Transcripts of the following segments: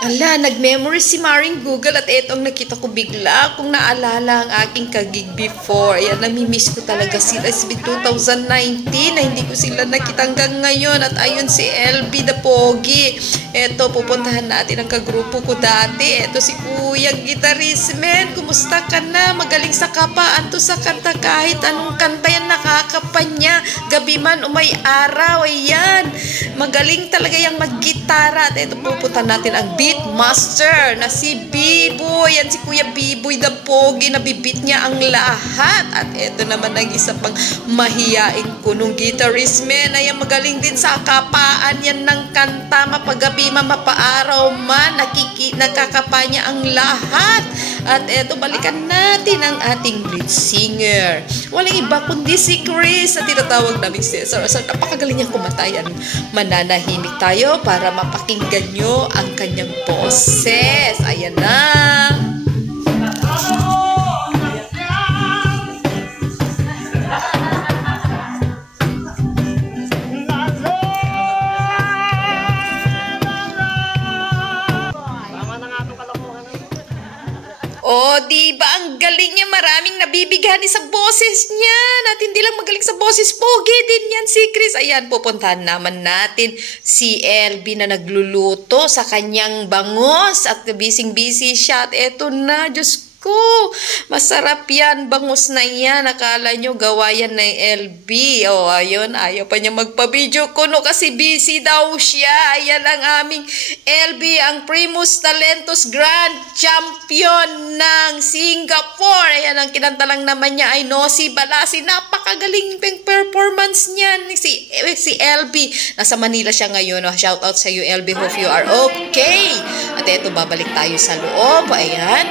Ala, nag-memory si Maring Google at etong nakita ko bigla kung naalala ang aking kagig before. Ayan, namimiss ko talaga sila. It's been 2019 na hindi ko sila nakita hanggang ngayon. At ayun si LB the Pogi. Eto, pupuntahan natin ang kagrupo ko dati. Eto si Kuyang Guitarist. Men, kumusta ka na? Magaling sa kapaan to sa kanta kahit anong kanta yan nakakapanya. Gabi man umay araw. Ayan, magaling talaga yung mag-gitara. At eto, pupuntahan natin ang Beatmaster na si Biboy. Yan si Kuya Biboy the Pogi. Nabibit niya ang lahat. At eto naman ang isa pang mahiyain ko nung guitarist man. Ayan, magaling din sa kapaan yan ng kanta. Mapagabi man, mapaaraw man, nakakapa niya ang lahat. At eto, balikan natin ang ating lead singer. Walang iba kundi si Chris na tinatawag namin Cesar. So, napakagaling niyang kumatayan. Mananahimik tayo para mapakinggan nyo ang kanyang boses. Ayan na. Oh, diba? Ang galing niya. Maraming nabibigani sa boses niya. At hindi lang magaling sa boses, pogi din yan si Chris. Ayan, pupuntahan naman natin si LB na nagluluto sa kanyang bangos. At busy siya. At eto na, Diyos ko, masarap yan. Bangus na yan. Akala nyo gawa yan ng LB. O, ayun, ayaw pa niya magpa-video ko no kasi busy daw siya. Ayan ang aming LB, ang Primus Talentos Grand Champion ng Singapore. Ayan, ang kinanta lang naman niya ay Nosy Balasi. Napakagaling pang performance niyan si LB. Nasa Manila siya ngayon. No? Shout out sa iyo, LB. Hope you are okay. At eto, babalik tayo sa loob. Ayan,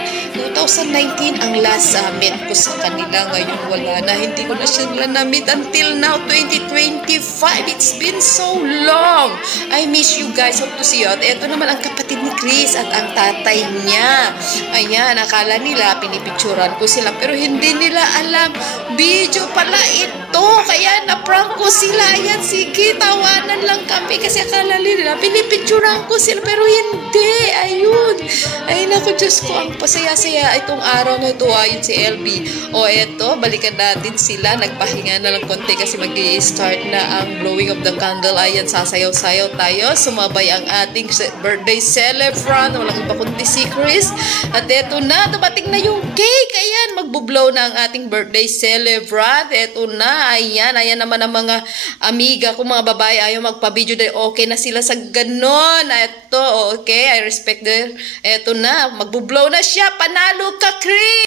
2019 ang last meet ko sa kanila. Ngayon wala na. Hindi ko na sila na-meet until now, 2025. It's been so long. I miss you guys. Hope to see you. At eto naman ang kapatid ni Chris at ang tatay niya. Ayan, akala nila pinipicturan ko sila pero hindi nila alam. Video pala ito. Kaya na-prank ko sila. Ayan, sige, tawanan lang kami kasi akala nila pinipicturan ko sila pero hindi. Ayun. Ay, naku, Diyos ko, ang pasaya-saya itong araw na ito. Ayun si LB. O eto, balikan natin sila. Nagpahinga na lang konti kasi mag-i-start na ang blowing of the candle. Ayan, sasayaw-sayaw tayo. Sumabay ang ating birthday celebrant. Walang iba kundi si Chris. At eto na, dumating na yung cake. Ayan, magbo-blow na ang ating birthday celebrant. Eto na, ayan. Ayan naman ang mga amiga ko, mga babae. Ayaw magpa-video dahil okay na sila sa ganon. Eto, okay, I respect them. Eto na, magbo-blow na siya. Panalo ka, Chris!